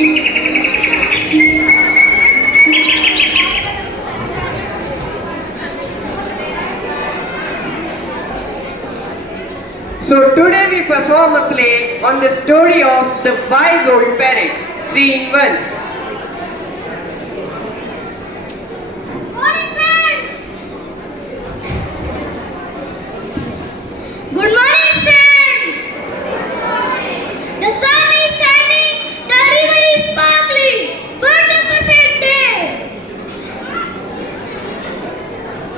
So today we perform a play on the story of the wise old parrot, scene 1. Morning, friends! Good morning, friends! The sun is shining, the river is sparkling. What a perfect day!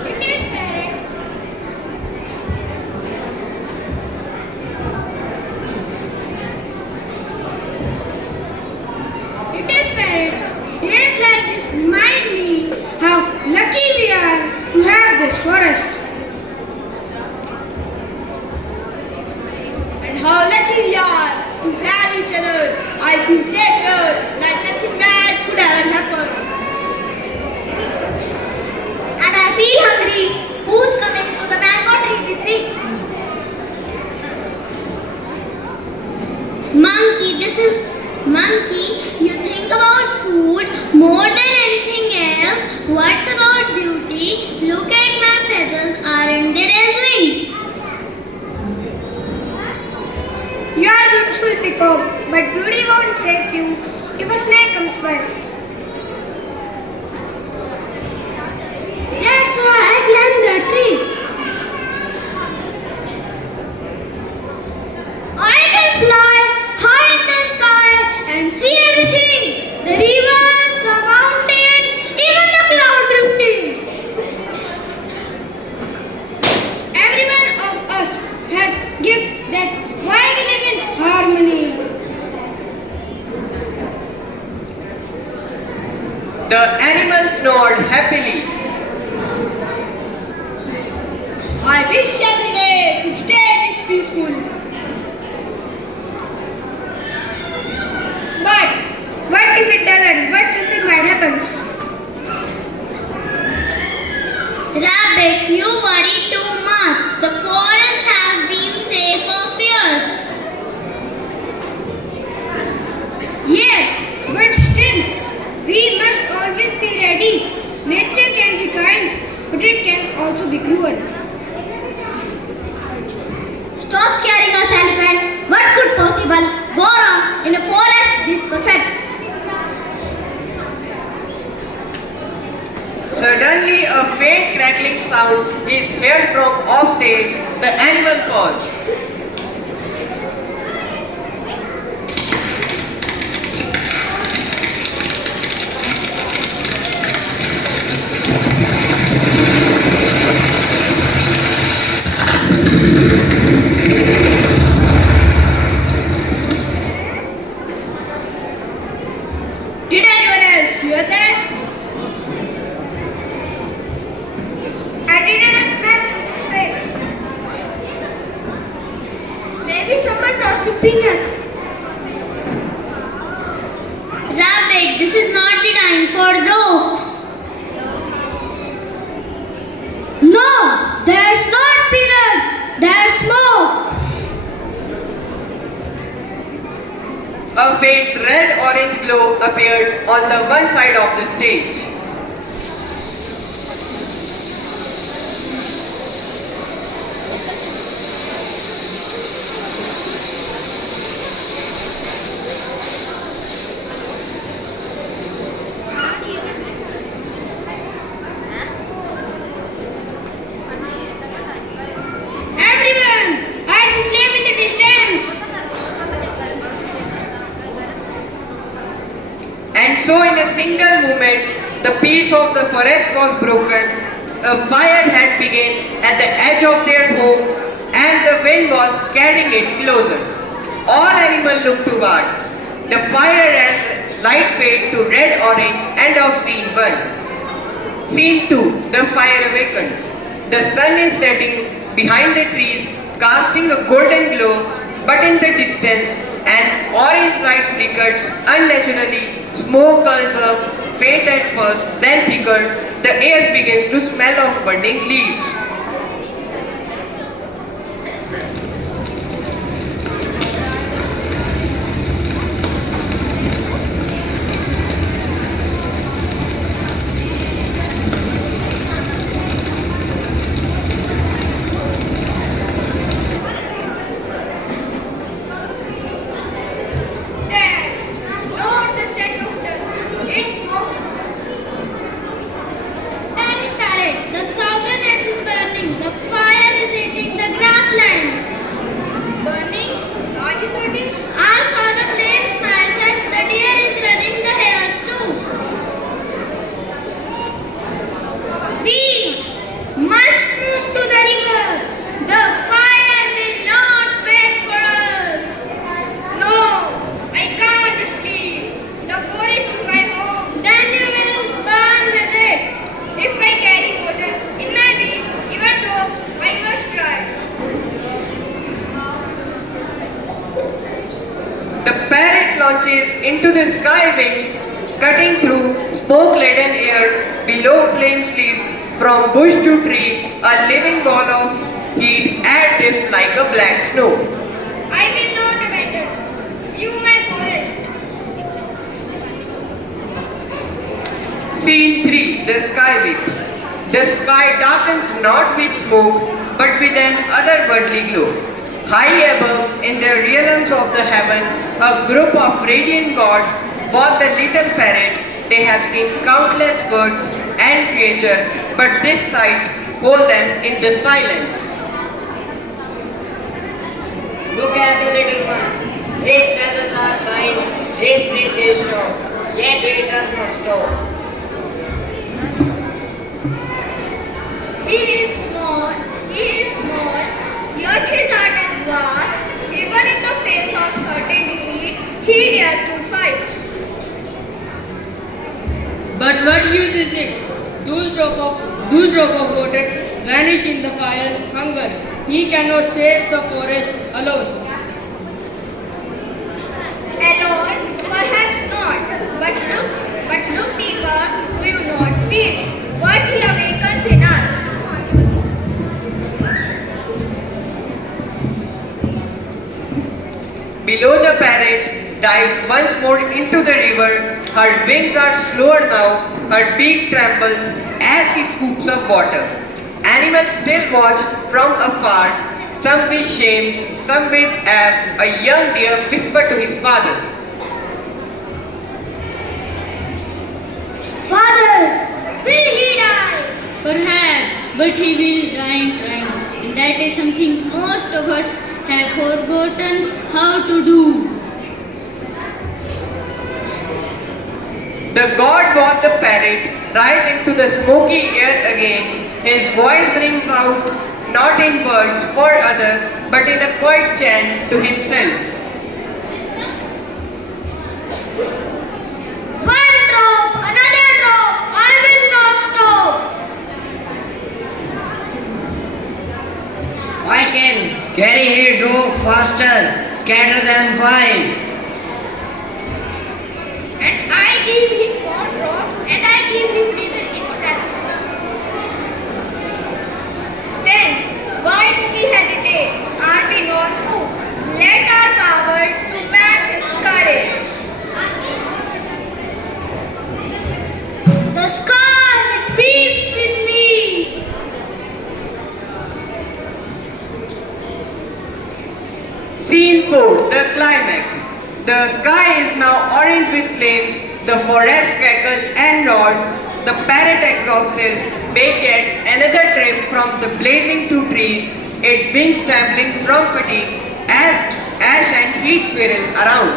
It is parrot. It is parrot. Days like this remind me how lucky we are to have this forest. And how lucky we are to have each other. I feel safe here, like nothing bad could ever happen. And I feel hungry. Who's coming to the mango tree with me? Monkey, this is Monkey. You think about food more than anything else. What's about beauty? Look at my feathers, aren't they dazzling? You are beautiful, Peacock, but beauty won't save you if a snake comes by. That's why I climbed the tree. I can fly high in the sky and see everything. The rivers, the mountain, even the cloud drifting. Every one of us has gift that why we live in harmony. The animals nod happily. I wish every day could stay this peaceful. But what if it doesn't? What something bad happens? Rabbit, you worry too much. The forest has been safe for years. Yes, but still, we must always be ready. Nature can be kind, but it can also be cruel. Stop scaring us, elephant. What could possible go wrong in a forest this perfect? Suddenly a faint crackling sound is heard from offstage. The animal pause. Did anyone else hear that? I didn't smell snakes. Maybe someone lost the peanuts. Rabbit, this is not the time for jokes. No, there's not peanuts. There's smoke. A faint red-orange glow appears on the one side of the stage. Everyone, I see flame in the distance. And so in a single moment, the peace of the forest was broken. A fire had begun at the edge of their home and the wind was carrying it closer. All animals looked towards the fire as light fade to red-orange. End of scene 1. Scene 2. The fire awakens. The sun is setting behind the trees, casting a golden glow, but in the distance, an orange light flickers unnaturally. Smoke curls up, faint at first, then thicker. The air begins to smell of burning leaves. launches into the sky wings, cutting through smoke-laden air. Below flames leap from bush to tree, a living ball of heat and drift like a black snow. I will not abandon you, my forest. Scene 3. The sky weeps. The sky darkens not with smoke, but with an otherworldly glow. High above, in the realms of the heaven, a group of radiant gods watch the little parrot. They have seen countless birds and creatures, but this sight holds them in the silence. Look at the little one. His feathers are shine, his breath is short, yet he does not stop. He is small, yet his heart is vast. Even in the face of certain defeat, he dares to fight. But what use is it? Those drop of water vanish in the fire hunger. He cannot save the forest alone. Alone? Perhaps not. But look deeper. Do you not feel what he awakens in us? Below, the parrot dives once more into the river. Her wings are slower now, her beak trembles as he scoops up water. Animals still watch from afar, some with shame, some with awe. A young deer whispered to his father. Father, will he die? Perhaps, but he will die in trying. And that is something most of us have forgotten how to do. The god watched the parrot rise into the smoky air again. His voice rings out not in words for others, but in a quiet chant to himself. One drop, another drop, I will not stop. I can carry his drove faster, scatter them wide. And I give him more drops, and I give him breather itself. Then, why do we hesitate? Are we not moved? Let our power to match his courage. The sky beats with me. Scene 4. The climax. The sky is now orange with flames, the forest crackles and roars, the parrot exhausts make yet another trip from the blazing two trees, its wings trembling from fatigue, ash and heat swirl around.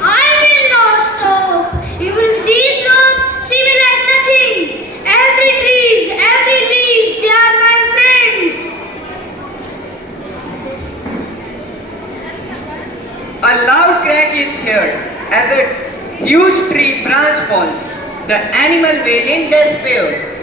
I will not stop. Even if these drops seem like nothing. Every tree, every leaf, they are my friends. A loud crack is heard as a huge tree branch falls. The animal wail in despair.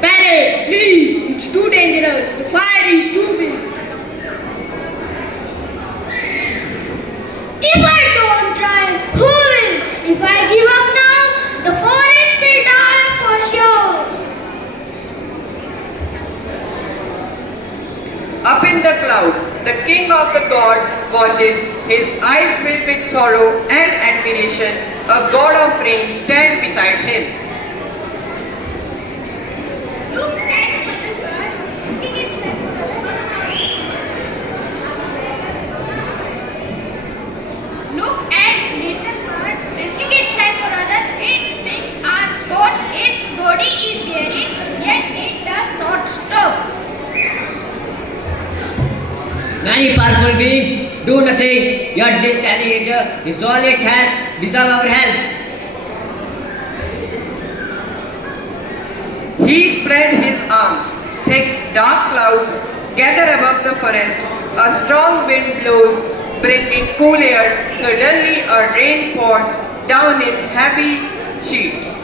Parrot, please, it's too dangerous. The fire is too big. If I don't try, who will? If I give up now, the forest will die for sure. Up in the cloud, the king of the god watches, his eyes filled with sorrow and admiration. A god of rain stands beside him. Look at the bird. He gets Look at little bird risking its life for others. Its wings are scorched, its body is weary, yet it does not stop. Many powerful beings do nothing, yet this tiny creature is all it has, deserve our help. He spread his arms. Thick, dark clouds gather above the forest. A strong wind blows, bringing cool air. Suddenly a rain pours down in heavy sheets.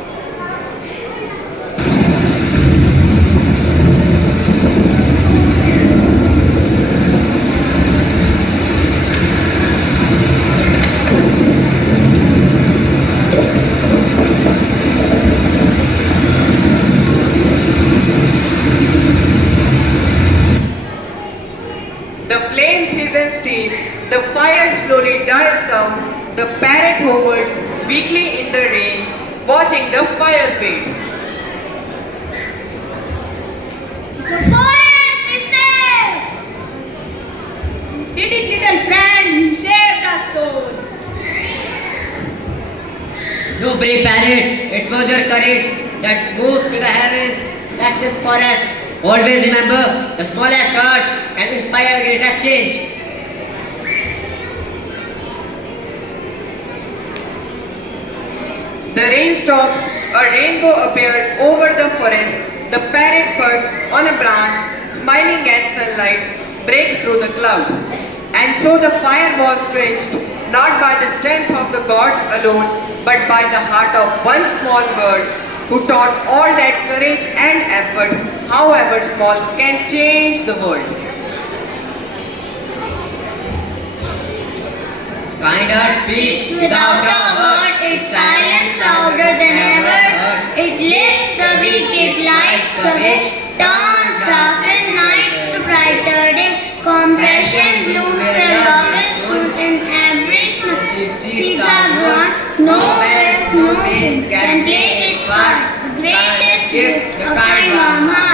The flames hiss and steam, the fire slowly dies down, the parrot hovers weakly in the rain, watching the fire fade. The forest is saved! Did it, little friend? You saved us soul. No, brave parrot, it was your courage that moved to the heavens, that this forest. Always remember, the smallest heart can inspire the greatest change. The rain stops, a rainbow appeared over the forest, the parrot perched on a branch, smiling as sunlight breaks through the cloud. And so the fire was quenched, not by the strength of the gods alone, but by the heart of one small bird who taught all that courage and effort, however small, can change the world. Kind heart speaks Without a word, its silence louder than ever. It lifts the weak, it lights the way, turns darkened nights to brighter day. Compassion blooms where love is full in every smile. Seeds are grown, no earth, no wind can play its part. The greatest gift, a kind warm heart.